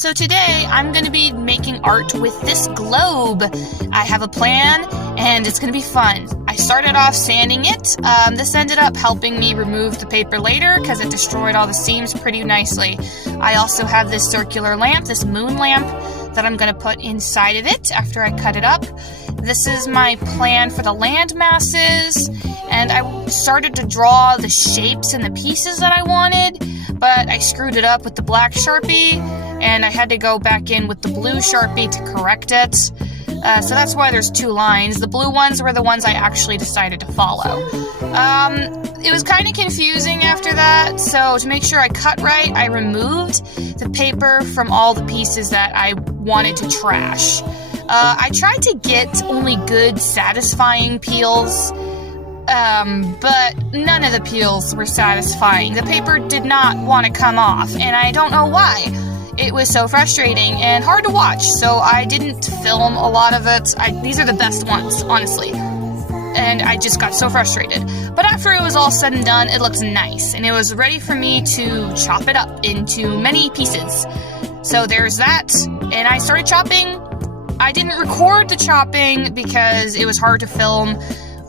So today I'm going to be making art with this globe. I have a plan and it's going to be fun. I started off sanding it. This ended up helping me remove the paper later because it destroyed all the seams pretty nicely. I also have this circular lamp, this moon lamp, that I'm going to put inside of it after I cut it up. This is my plan for the land masses, and I started to draw the shapes and the pieces that I wanted, but I screwed it up with the black Sharpie, and I had to go back in with the blue Sharpie to correct it. So that's why there's two lines. The blue ones were the ones I actually decided to follow. It was kind of confusing after that, so to make sure I cut right, I removed the paper from all the pieces that I wanted to trash. I tried to get only good, satisfying peels, but none of the peels were satisfying. The paper did not want to come off, and I don't know why. It was so frustrating and hard to watch, so I didn't film a lot of it. These are the best ones, honestly. And I just got so frustrated. But after it was all said and done, it looked nice, and it was ready for me to chop it up into many pieces. So there's that, and I started chopping. I didn't record the chopping because it was hard to film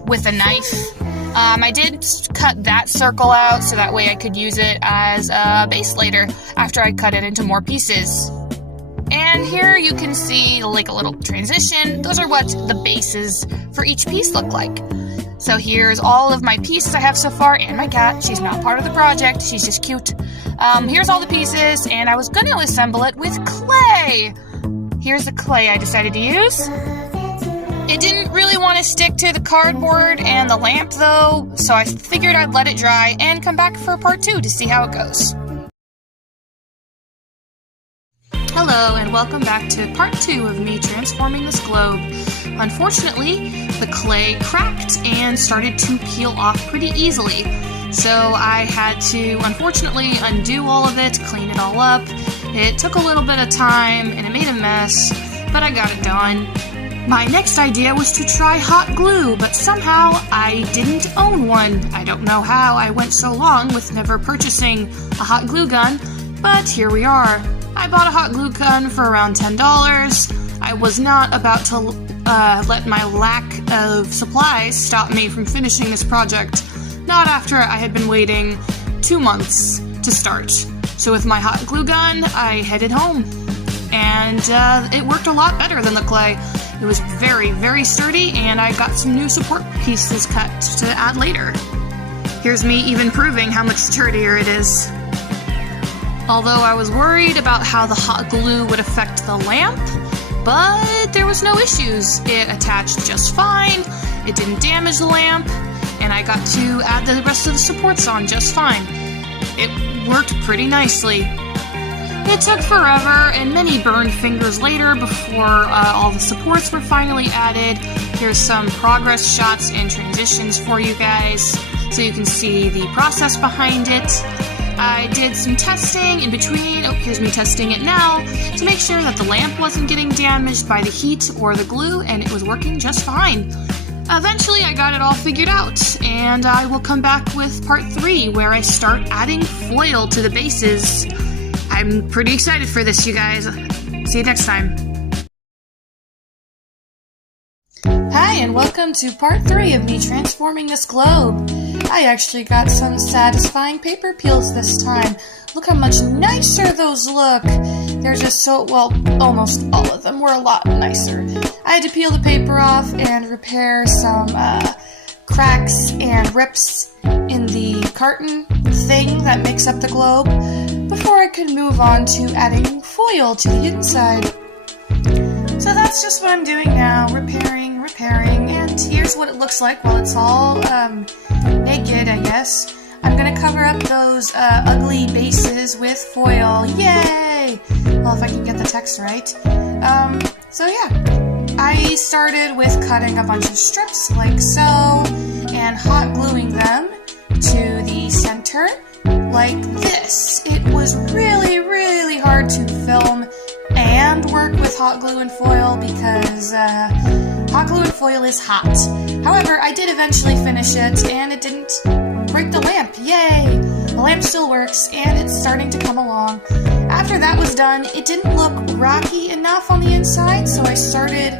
with a knife. I did cut that circle out so that way I could use it as a base later after I cut it into more pieces. And here you can see like a little transition. Those are what the bases for each piece look like. So here's all of my pieces I have so far, and my cat. She's not part of the project, she's just cute. Here's all the pieces, and I was going to assemble it with clay. Here's the clay I decided to use. It didn't really want to stick to the cardboard and the lamp though, so I figured I'd let it dry and come back for part 2 to see how it goes. Hello, and welcome back to part 2 of me transforming this globe. Unfortunately, the clay cracked and started to peel off pretty easily. So I had to, unfortunately, undo all of it, clean it all up. It took a little bit of time, and it made a mess, but I got it done. My next idea was to try hot glue, but somehow I didn't own one. I don't know how I went so long with never purchasing a hot glue gun, but here we are. I bought a hot glue gun for around $10. I was not about to let my lack of supplies stop me from finishing this project. Not after I had been waiting 2 months to start. So with my hot glue gun, I headed home. And it worked a lot better than the clay. It was very, very sturdy, and I got some new support pieces cut to add later. Here's me even proving how much sturdier it is. Although I was worried about how the hot glue would affect the lamp, but there was no issues. It attached just fine, it didn't damage the lamp, and I got to add the rest of the supports on just fine. It worked pretty nicely. It took forever and many burned fingers later before all the supports were finally added. Here's some progress shots and transitions for you guys so you can see the process behind it. I did some testing in between. Oh, here's me testing it now to make sure that the lamp wasn't getting damaged by the heat or the glue, and it was working just fine. Eventually I got it all figured out, and I will come back with part 3 where I start adding foil to the bases. I'm pretty excited for this, you guys. See you next time. Hi, and welcome to part 3 of me transforming this globe. I actually got some satisfying paper peels this time. Look how much nicer those look. They're just so, well, almost all of them were a lot nicer. I had to peel the paper off and repair some cracks and rips in the carton thing that makes up the globe before I could move on to adding foil to the inside. So that's just what I'm doing now, repairing, and here's what it looks like while it's all naked, I guess. I'm gonna cover up those ugly bases with foil, yay! Well, if I can get the text right. So yeah, I started with cutting a bunch of strips like so, and hot gluing them to the center like this. It was really, really hard to film and work with hot glue and foil because hot glue and foil is hot. However, I did eventually finish it, and it didn't break the lamp, yay! The lamp still works, and it's starting to come along. After that was done, it didn't look rocky enough on the inside, so I started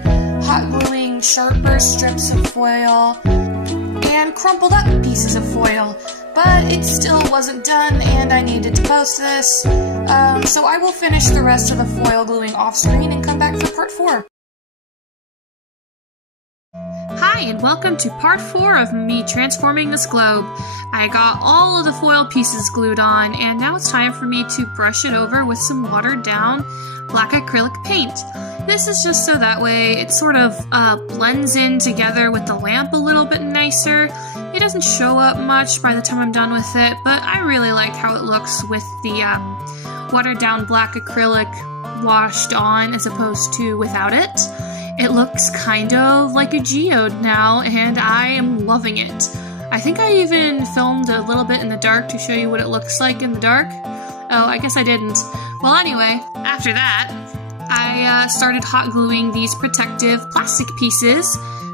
hot gluing sharper strips of foil and crumpled up pieces of foil. But it still wasn't done, and I needed to post this, so I will finish the rest of the foil gluing off screen and come back for part 4. Hi, and welcome to part 4 of me transforming this globe. I got all of the foil pieces glued on, and now it's time for me to brush it over with some watered down black acrylic paint. This is just so that way it sort of blends in together with the lamp a little bit nicer. It doesn't show up much by the time I'm done with it, but I really like how it looks with the watered down black acrylic washed on as opposed to without it. It looks kind of like a geode now, and I am loving it. I think I even filmed a little bit in the dark to show you what it looks like in the dark. Oh, I guess I didn't. Well, anyway, after that, I started hot gluing these protective plastic pieces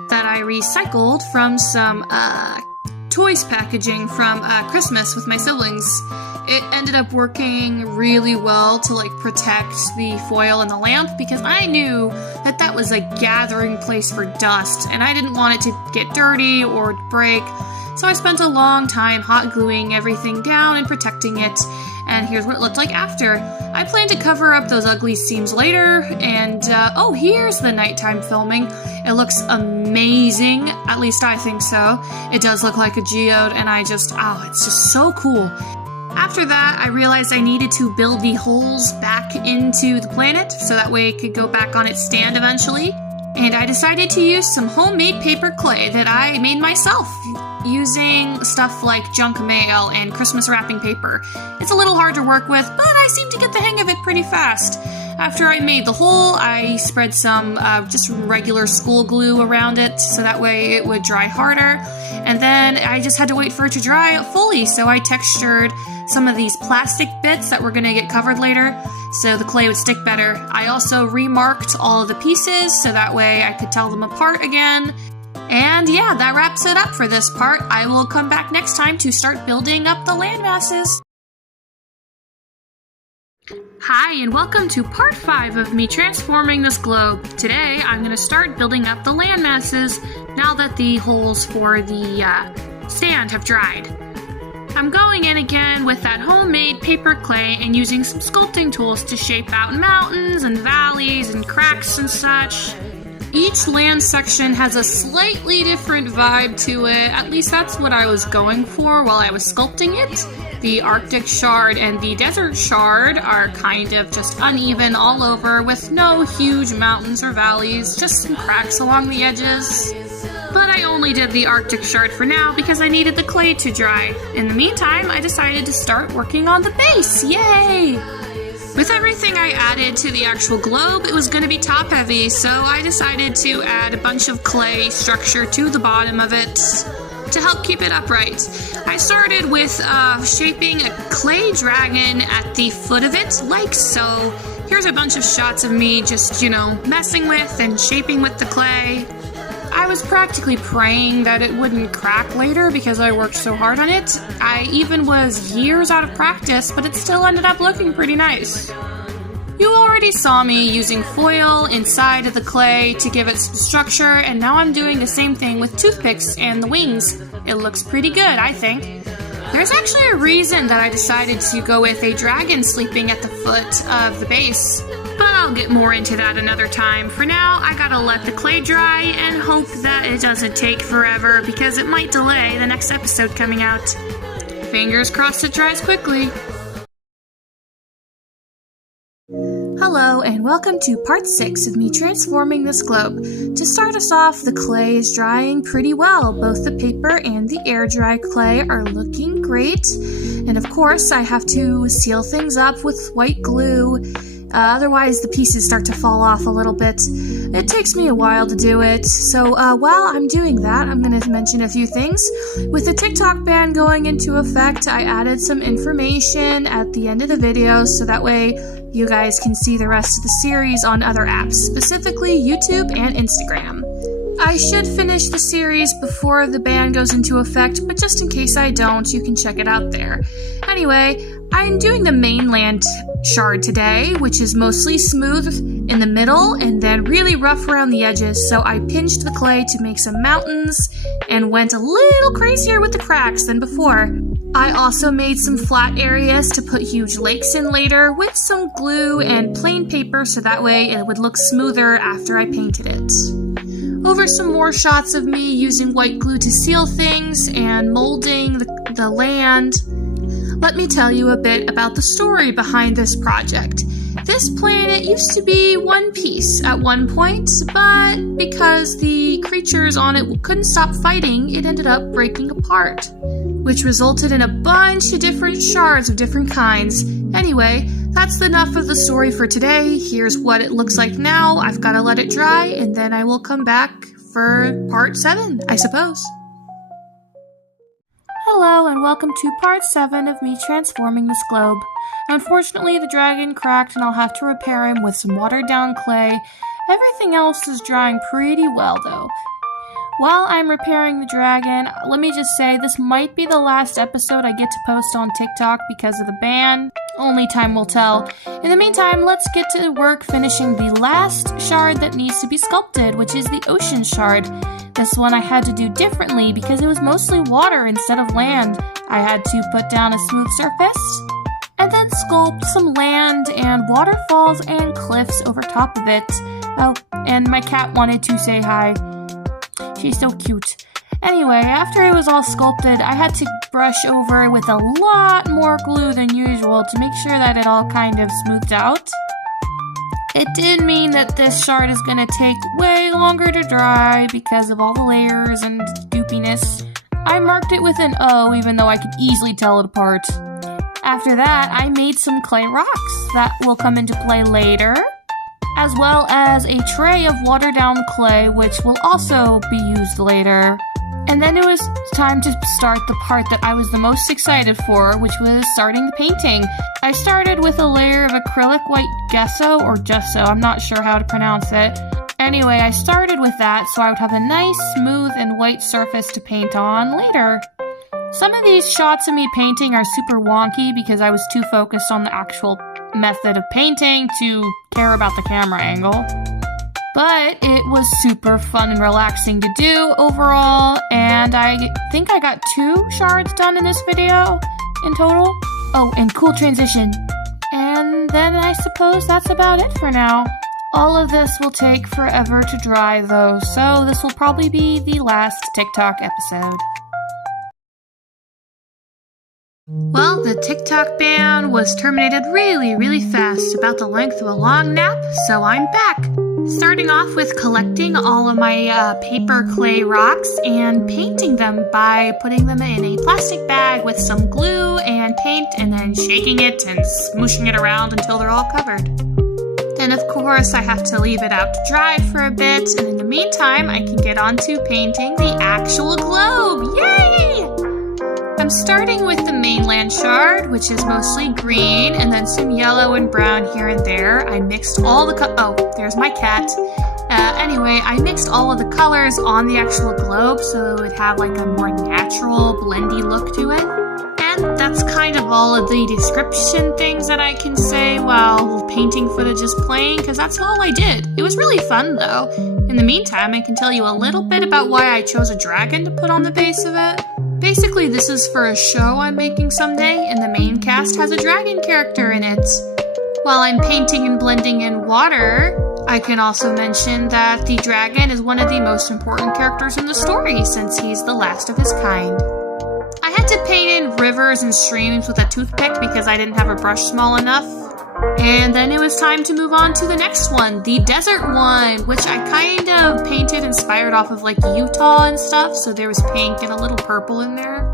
that I recycled from some toys packaging from Christmas with my siblings. It ended up working really well to protect the foil and the lamp because I knew that that was a gathering place for dust and I didn't want it to get dirty or break. So I spent a long time hot gluing everything down and protecting it, and here's what it looked like after. I plan to cover up those ugly seams later, and oh, here's the nighttime filming. It looks amazing, at least I think so. It does look like a geode, and it's just so cool. After that, I realized I needed to build the holes back into the planet, so that way it could go back on its stand eventually. And I decided to use some homemade paper clay that I made myself, using stuff like junk mail and Christmas wrapping paper. It's a little hard to work with, but I seem to get the hang of it pretty fast. After I made the hole, I spread some just regular school glue around it, so that way it would dry harder. And then I just had to wait for it to dry fully, so I textured some of these plastic bits that were going to get covered later, so the clay would stick better. I also remarked all of the pieces, so that way I could tell them apart again. And yeah, that wraps it up for this part. I will come back next time to start building up the land masses. Hi, and welcome to part 5 of me transforming this globe. Today, I'm going to start building up the land masses now that the holes for the stand have dried. I'm going in again with that homemade paper clay and using some sculpting tools to shape out mountains and valleys and cracks and such. Each land section has a slightly different vibe to it, at least that's what I was going for while I was sculpting it. The Arctic shard and the desert shard are kind of just uneven all over with no huge mountains or valleys, just some cracks along the edges. But I only did the Arctic shard for now because I needed the clay to dry. In the meantime, I decided to start working on the base. Yay! With everything I added to the actual globe, it was going to be top heavy, so I decided to add a bunch of clay structure to the bottom of it to help keep it upright. I started with shaping a clay dragon at the foot of it, like so. Here's a bunch of shots of me just, messing with and shaping with the clay. I was practically praying that it wouldn't crack later because I worked so hard on it. I even was years out of practice, but it still ended up looking pretty nice. You already saw me using foil inside of the clay to give it some structure, and now I'm doing the same thing with toothpicks and the wings. It looks pretty good, I think. There's actually a reason that I decided to go with a dragon sleeping at the foot of the base. But I'll get more into that another time. For now, I gotta let the clay dry and hope that it doesn't take forever because it might delay the next episode coming out. Fingers crossed it dries quickly. Hello, and welcome to part 6 of me transforming this globe. To start us off, the clay is drying pretty well. Both the paper and the air dry clay are looking great. And of course, I have to seal things up with white glue. Otherwise, the pieces start to fall off a little bit. It takes me a while to do it, so while I'm doing that, I'm going to mention a few things. With the TikTok ban going into effect, I added some information at the end of the video, so that way you guys can see the rest of the series on other apps, specifically YouTube and Instagram. I should finish the series before the ban goes into effect, but just in case I don't, you can check it out there. Anyway, I'm doing the mainland shard today, which is mostly smooth in the middle and then really rough around the edges, so I pinched the clay to make some mountains and went a little crazier with the cracks than before. I also made some flat areas to put huge lakes in later with some glue and plain paper so that way it would look smoother after I painted it. Over some more shots of me using white glue to seal things and molding the land. Let me tell you a bit about the story behind this project. This planet used to be one piece at one point, but because the creatures on it couldn't stop fighting, it ended up breaking apart, which resulted in a bunch of different shards of different kinds. Anyway, that's enough of the story for today. Here's what it looks like now. I've got to let it dry, and then I will come back for part 7, I suppose. Hello, and welcome to part 7 of me transforming this globe. Unfortunately, the dragon cracked, and I'll have to repair him with some watered-down clay. Everything else is drying pretty well, though. While I'm repairing the dragon, let me just say this might be the last episode I get to post on TikTok because of the ban. Only time will tell. In the meantime, let's get to work finishing the last shard that needs to be sculpted, which is the ocean shard. This one I had to do differently because it was mostly water instead of land. I had to put down a smooth surface and then sculpt some land and waterfalls and cliffs over top of it. Oh, and my cat wanted to say hi. She's so cute. Anyway, after it was all sculpted, I had to brush over with a lot more glue than usual to make sure that it all kind of smoothed out. It did mean that this shard is going to take way longer to dry because of all the layers and doopiness. I marked it with an O even though I could easily tell it apart. After that, I made some clay rocks that will come into play later, as well as a tray of watered down clay which will also be used later. And then it was time to start the part that I was the most excited for, which was starting the painting. I started with a layer of acrylic white gesso, or gesso, I'm not sure how to pronounce it. Anyway, I started with that so I would have a nice, smooth, and white surface to paint on later. Some of these shots of me painting are super wonky because I was too focused on the actual method of painting to care about the camera angle. But it was super fun and relaxing to do overall, and I think I got 2 shards done in this video in total. Oh, and cool transition. And then I suppose that's about it for now. All of this will take forever to dry though, so this will probably be the last TikTok episode. Well, the TikTok ban was terminated really fast, about the length of a long nap, so I'm back. Starting off with collecting all of my paper clay rocks and painting them by putting them in a plastic bag with some glue and paint and then shaking it and smooshing it around until they're all covered. Then of course I have to leave it out to dry for a bit, and in the meantime I can get on to painting the actual globe. Yay! I'm starting with the mainland shard, which is mostly green, and then some yellow and brown here and there. I mixed all the oh, there's my cat. Anyway, I mixed all of the colors on the actual globe so it would have like a more natural, blendy look to it. And that's kind of all of the description things that I can say while painting footage is playing, because that's all I did. It was really fun though. In the meantime, I can tell you a little bit about why I chose a dragon to put on the base of it. Basically, this is for a show I'm making someday, and the main cast has a dragon character in it. While I'm painting and blending in water, I can also mention that the dragon is one of the most important characters in the story, since he's the last of his kind. I had to paint in rivers and streams with a toothpick because I didn't have a brush small enough. And then it was time to move on to the next one, the desert one, which I kind of painted inspired off of like Utah and stuff, so there was pink and a little purple in there.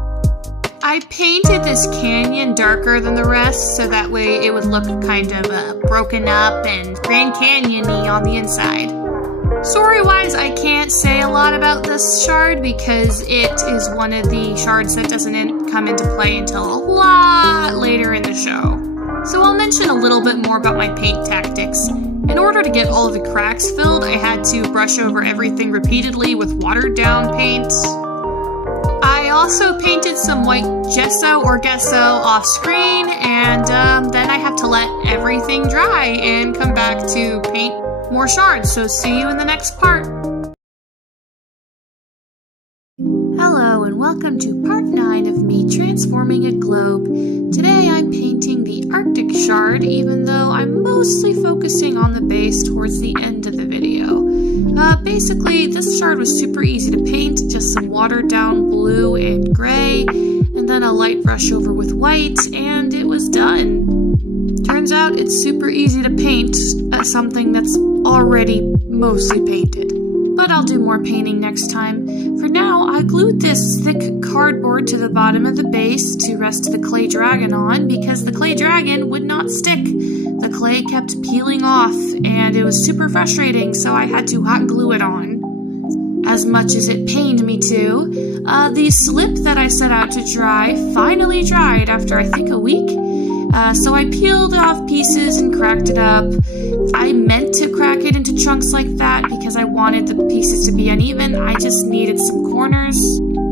I painted this canyon darker than the rest, so that way it would look kind of broken up and Grand Canyon-y on the inside. Story-wise, I can't say a lot about this shard because it is one of the shards that doesn't come into play until a lot later in the show. So I'll mention a little bit more about my paint tactics. In In order to get all of the cracks filled, I had to brush over everything repeatedly with watered down paint. I also painted some white gesso or gesso off screen, and then I have to let everything dry and come back to paint more shards. So see you in the next part. Hello and welcome to part 9 of me transforming a globe. Today I'm painting the Arctic shard, even though I'm mostly focusing on the base towards the end of the video. Basically, this shard was super easy to paint, just some watered down blue and gray, and then a light brush over with white, and it was done. Turns out it's super easy to paint something that's already mostly painted. But I'll do more painting next time. For now, I glued this thick cardboard to the bottom of the base to rest the clay dragon on because the clay dragon would not stick. The clay kept peeling off and it was super frustrating, so I had to hot glue it on. As much as it pained me to, the slip that I set out to dry finally dried after I think a week. So I peeled off pieces and cracked it up. I meant to crack it into chunks like that because I wanted the pieces to be uneven. I just needed some corners,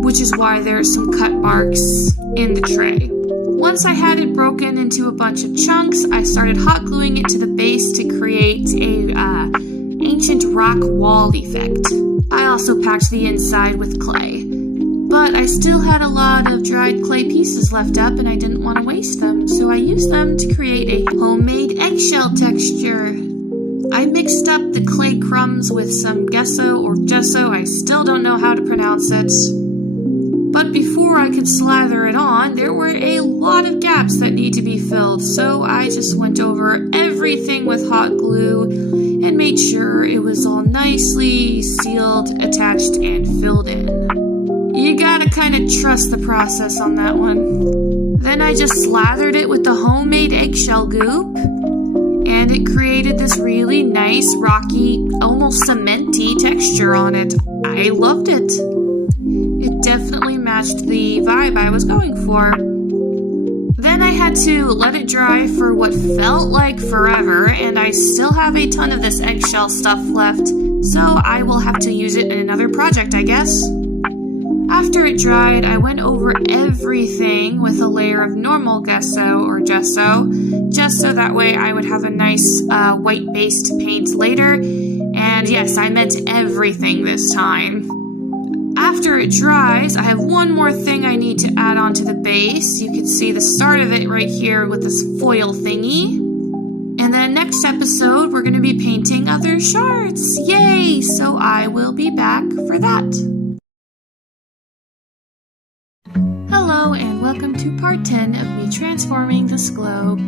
which is why there's some cut marks in the tray. Once I had it broken into a bunch of chunks, I started hot gluing it to the base to create a ancient rock wall effect. I also packed the inside with clay. But I still had a lot of dried clay pieces left up and I didn't want to waste them, so I used them to create a homemade eggshell texture. I mixed up the clay crumbs with some gesso or gesso, I still don't know how to pronounce it. But before I could slather it on, there were a lot of gaps that need to be filled, so I just went over everything with hot glue and made sure it was all nicely sealed, attached, and filled in. You gotta kind of trust the process on that one. Then I just slathered it with the homemade eggshell goop, and it created this really nice, rocky, almost cementy texture on it. I loved it. It definitely matched the vibe I was going for. Then I had to let it dry for what felt like forever, and I still have a ton of this eggshell stuff left, so I will have to use it in another project, I guess. After it dried, I went over everything with a layer of normal gesso or gesso, just so that way I would have a nice white base to paint later. And yes, I meant everything this time. After it dries, I have one more thing I need to add on to the base. You can see the start of it right here with this foil thingy. And then next episode, we're going to be painting other shards. Yay! So I will be back for that. Hello and welcome to part 10 of me transforming this globe.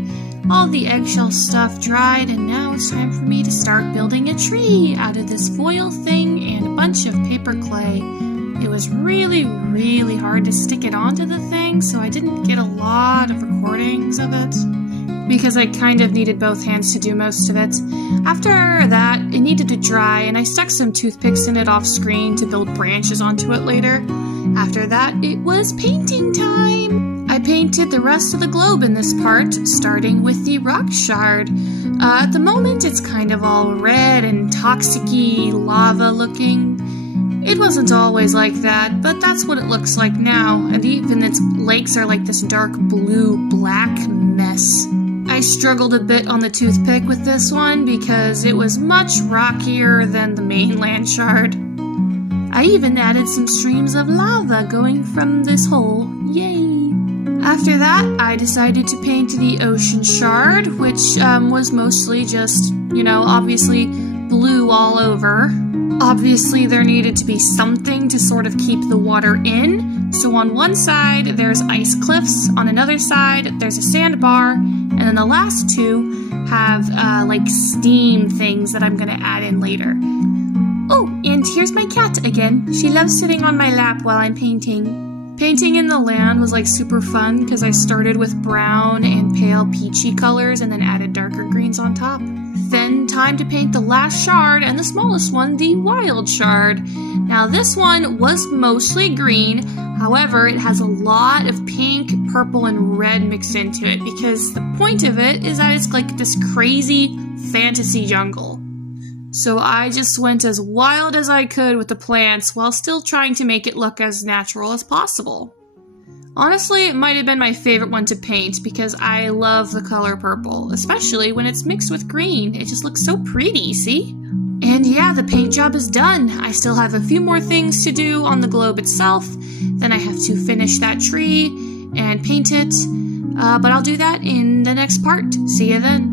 All the eggshell stuff dried and now it's time for me to start building a tree out of this foil thing and a bunch of paper clay. It was really, really hard to stick it onto the thing, so I didn't get a lot of recordings of it because I kind of needed both hands to do most of it. After that, it needed to dry and I stuck some toothpicks in it off screen to build branches onto it later. After that, it was painting time! I painted the rest of the globe in this part, starting with the rock shard. At the moment, it's kind of all red and toxic-y, lava looking. It wasn't always like that, but that's what it looks like now, and even its lakes are like this dark blue-black mess. I struggled a bit on the toothpick with this one because it was much rockier than the mainland shard. I even added some streams of lava going from this hole. Yay! After that, I decided to paint the ocean shard, which was mostly just, obviously blue all over. Obviously, there needed to be something to sort of keep the water in. So on one side, there's ice cliffs. On another side, there's a sandbar. And then the last two have, steam things that I'm going to add in later. Oh, and here's my cat again. She loves sitting on my lap while I'm painting. Painting in the land was super fun because I started with brown and pale peachy colors and then added darker greens on top. Then time to paint the last shard and the smallest one, the wild shard. Now this one was mostly green, however it has a lot of pink, purple, and red mixed into it because the point of it is that it's like this crazy fantasy jungle. So I just went as wild as I could with the plants while still trying to make it look as natural as possible. Honestly, it might have been my favorite one to paint because I love the color purple, especially when it's mixed with green. It just looks so pretty, see? And yeah, the paint job is done. I still have a few more things to do on the globe itself. Then I have to finish that tree and paint it. But I'll do that in the next part. See you then.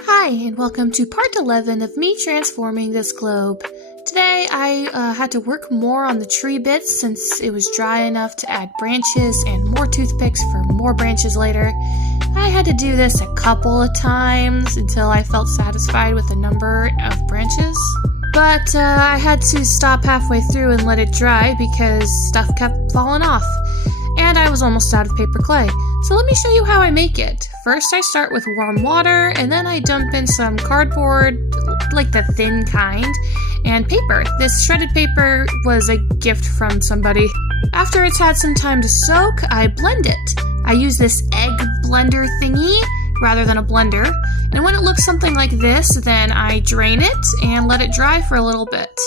Hi, and welcome to part 11 of me transforming this globe. Today I had to work more on the tree bits since it was dry enough to add branches and more toothpicks for more branches later. I had to do this a couple of times until I felt satisfied with the number of branches. But I had to stop halfway through and let it dry because stuff kept falling off. And I was almost out of paper clay. So let me show you how I make it. First I start with warm water, and then I dump in some cardboard, like the thin kind, and paper. This shredded paper was a gift from somebody. After it's had some time to soak, I blend it. I use this egg blender thingy rather than a blender. And when it looks something like this, then I drain it and let it dry for a little bit.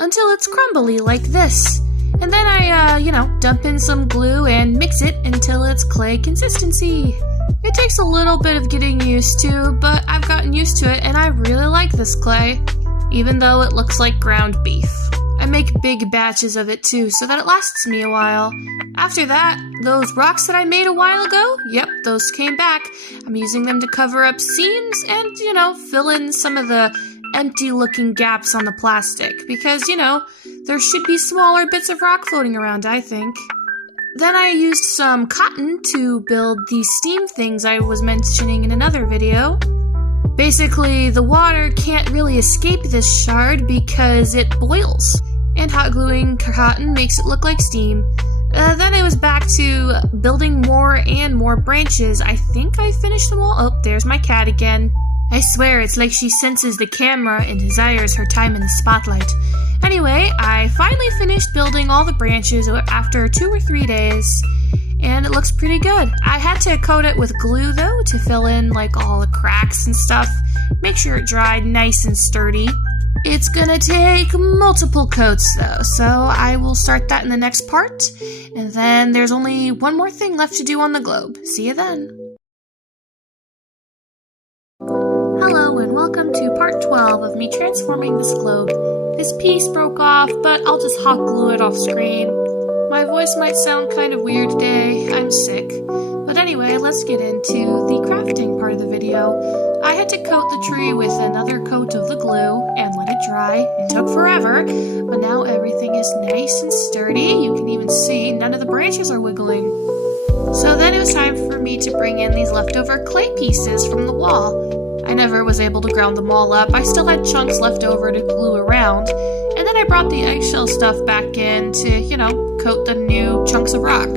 Until it's crumbly like this. And then I, dump in some glue and mix it until it's clay consistency. It takes a little bit of getting used to, but I've gotten used to it and I really like this clay, even though it looks like ground beef. I make big batches of it too, so that it lasts me a while. After that, those rocks that I made a while ago, yep, those came back. I'm using them to cover up seams and, fill in some of the empty-looking gaps on the plastic, because, there should be smaller bits of rock floating around, I think. Then I used some cotton to build these steam things I was mentioning in another video. Basically, the water can't really escape this shard because it boils, and hot gluing cotton makes it look like steam. Then it was back to building more and more branches. I think I finished them all. Oh, there's my cat again. I swear, it's like she senses the camera and desires her time in the spotlight. Anyway, I finally finished building all the branches after 2 or 3 days, and it looks pretty good. I had to coat it with glue, though, to fill in, all the cracks and stuff. Make sure it dried nice and sturdy. It's gonna take multiple coats, though, so I will start that in the next part. And then there's only one more thing left to do on the globe. See you then. Hello and welcome to part 12 of me transforming this globe. This piece broke off, but I'll just hot glue it off screen. My voice might sound kind of weird today, I'm sick. But anyway, let's get into the crafting part of the video. I had to coat the tree with another coat of the glue and let it dry. It took forever, but now everything is nice and sturdy. You can even see none of the branches are wiggling. So then it was time for me to bring in these leftover clay pieces from the wall. I never was able to ground them all up. I still had chunks left over to glue around. And then I brought the eggshell stuff back in to, coat the new chunks of rock.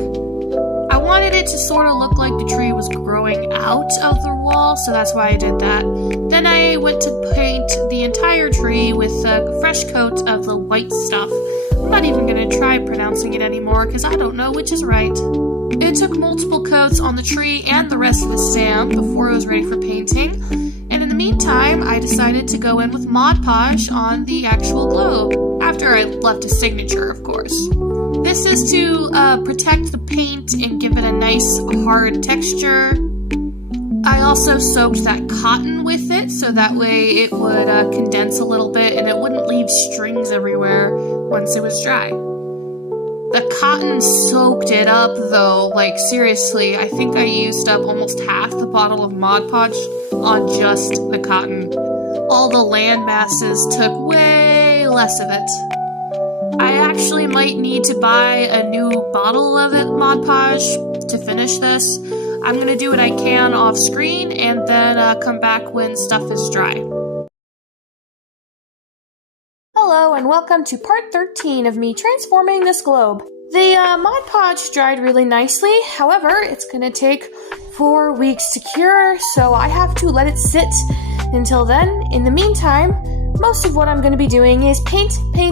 I wanted it to sort of look like the tree was growing out of the wall, so that's why I did that. Then I went to paint the entire tree with a fresh coat of the white stuff. I'm not even going to try pronouncing it anymore because I don't know which is right. It took multiple coats on the tree and the rest of the sand before it was ready for painting. And in the meantime, I decided to go in with Mod Podge on the actual globe, after I left a signature, of course. This is to protect the paint and give it a nice hard texture. I also soaked that cotton with it, so that way it would condense a little bit and it wouldn't leave strings everywhere once it was dry. The cotton soaked it up, though. Seriously, I think I used up almost half the bottle of Mod Podge on just the cotton. All the land masses took way less of it. I actually might need to buy a new bottle of it, Mod Podge, to finish this. I'm going to do what I can off screen and then come back when stuff is dry. Hello and welcome to part 13 of me transforming this globe. The Mod Podge dried really nicely, however, it's going to take 4 weeks to cure, so I have to let it sit until then. In the meantime, most of what I'm going to be doing is painting,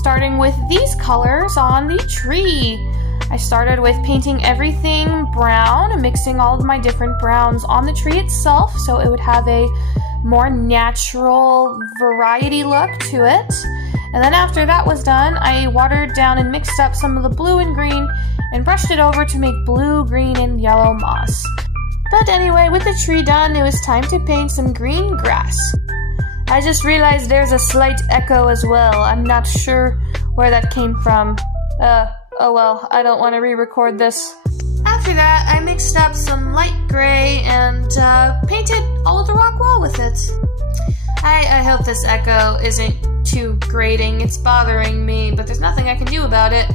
starting with these colors on the tree. I started with painting everything brown, mixing all of my different browns on the tree itself so it would have a more natural variety look to it. And then after that was done, I watered down and mixed up some of the blue and green and brushed it over to make blue, green, and yellow moss. But anyway, with the tree done, it was time to paint some green grass. I just realized there's a slight echo as well. I'm not sure where that came from. Oh well, I don't want to re-record this. After that, I mixed up some light gray and painted all of the rock wall with it. I hope this echo isn't too grating. It's bothering me, but there's nothing I can do about it.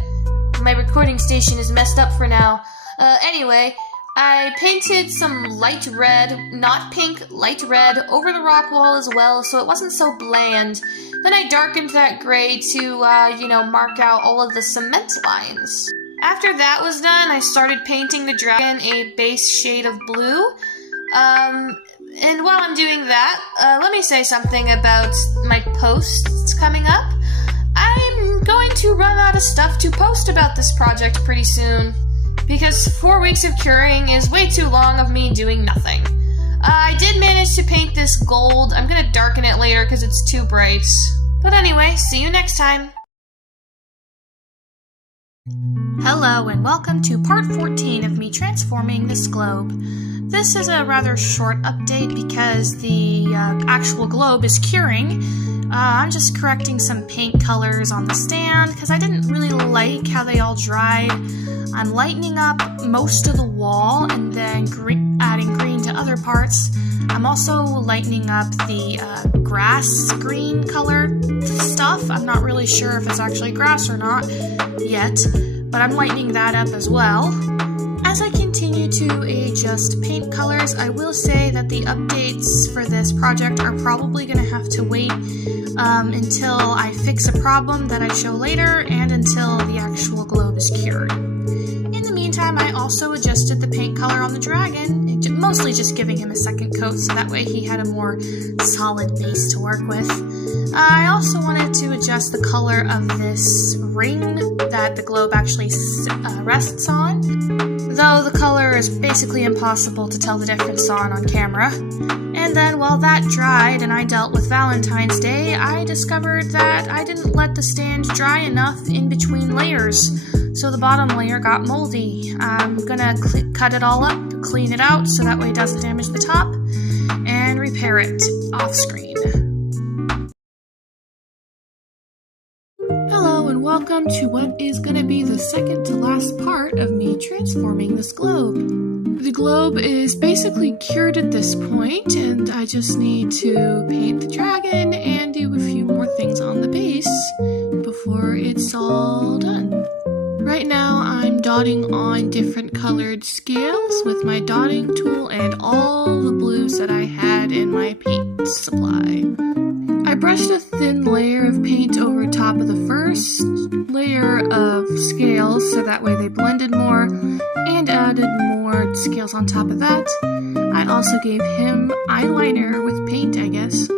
My recording station is messed up for now. Anyway, I painted some light red, not pink, light red, over the rock wall as well, so it wasn't so bland. Then I darkened that gray to, mark out all of the cement lines. After that was done, I started painting the dragon a base shade of blue. And while I'm doing that, let me say something about my posts coming up. I'm going to run out of stuff to post about this project pretty soon, because 4 weeks of curing is way too long of me doing nothing. I did manage to paint this gold. I'm gonna darken it later because it's too bright. But anyway, see you next time. Hello and welcome to part 14 of me transforming this globe. This is a rather short update because the actual globe is curing. I'm just correcting some paint colors on the stand because I didn't really like how they all dried. I'm lightening up most of the wall and then adding green to other parts. I'm also lightening up the grass green color stuff. I'm not really sure if it's actually grass or not yet, but I'm lightening that up as well. As I continue to adjust paint colors, I will say that the updates for this project are probably going to have to wait until I fix a problem that I show later and until the actual globe is cured. In the meantime, I also adjusted the paint color on the dragon, mostly just giving him a second coat so that way he had a more solid base to work with. I also wanted to adjust the color of this ring that the globe actually rests on, though the color is basically impossible to tell the difference on camera. And then while that dried and I dealt with Valentine's Day, I discovered that I didn't let the stand dry enough in between layers, so the bottom layer got moldy. I'm gonna cut it all up, clean it out so that way it doesn't damage the top, and repair it off screen. Hello and welcome to what is going to be the second to last part of me transforming this globe. The globe is basically cured at this point, and I just need to paint the dragon and do a few more things on the base before it's all done. Right now I'm dotting on different colored scales with my dotting tool and all the blues that I had in my paint supply. I brushed a thin layer of paint over top of the first layer of scales so that way they blended more, and added more scales on top of that. I also gave him eyeliner with paint, I guess.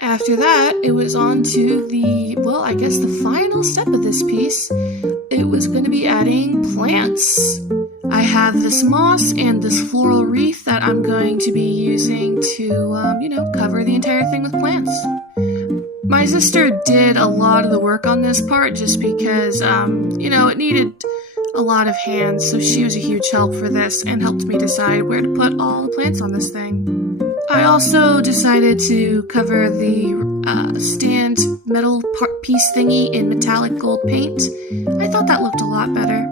After that, it was on to the final step of this piece. It was going to be adding plants. I have this moss and this floral wreath that I'm going to be using to, cover the entire thing with plants. My sister did a lot of the work on this part just because, it needed a lot of hands, so she was a huge help for this and helped me decide where to put all the plants on this thing. I also decided to cover the stand metal piece thingy in metallic gold paint. I thought that looked a lot better.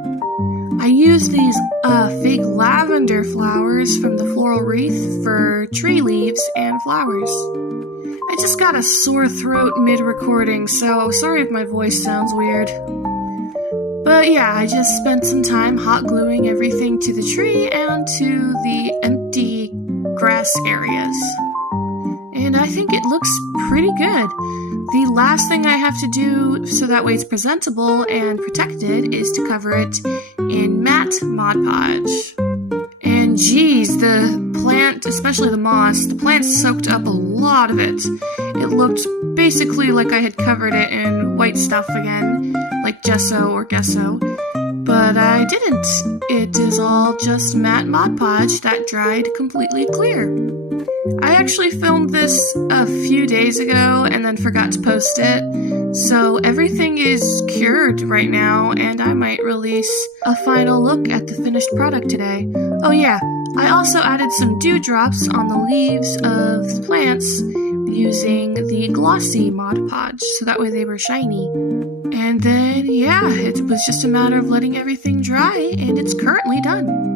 I used these fake lavender flowers from the floral wreath for tree leaves and flowers. I just got a sore throat mid-recording, so sorry if my voice sounds weird. But yeah, I just spent some time hot gluing everything to the tree and to the empty grass areas. And I think it looks pretty good. The last thing I have to do so that way it's presentable and protected is to cover it in matte Mod Podge. And geez, the plant, especially the moss, the plant soaked up a lot of it. It looked basically like I had covered it in white stuff again, like gesso or gesso. But I didn't. It is all just matte Mod Podge that dried completely clear. I actually filmed this a few days ago and then forgot to post it, so everything is cured right now, and I might release a final look at the finished product today. Oh yeah, I also added some dewdrops on the leaves of the plants using the glossy Mod Podge, so that way they were shiny. And then, yeah, it was just a matter of letting everything dry, and it's currently done.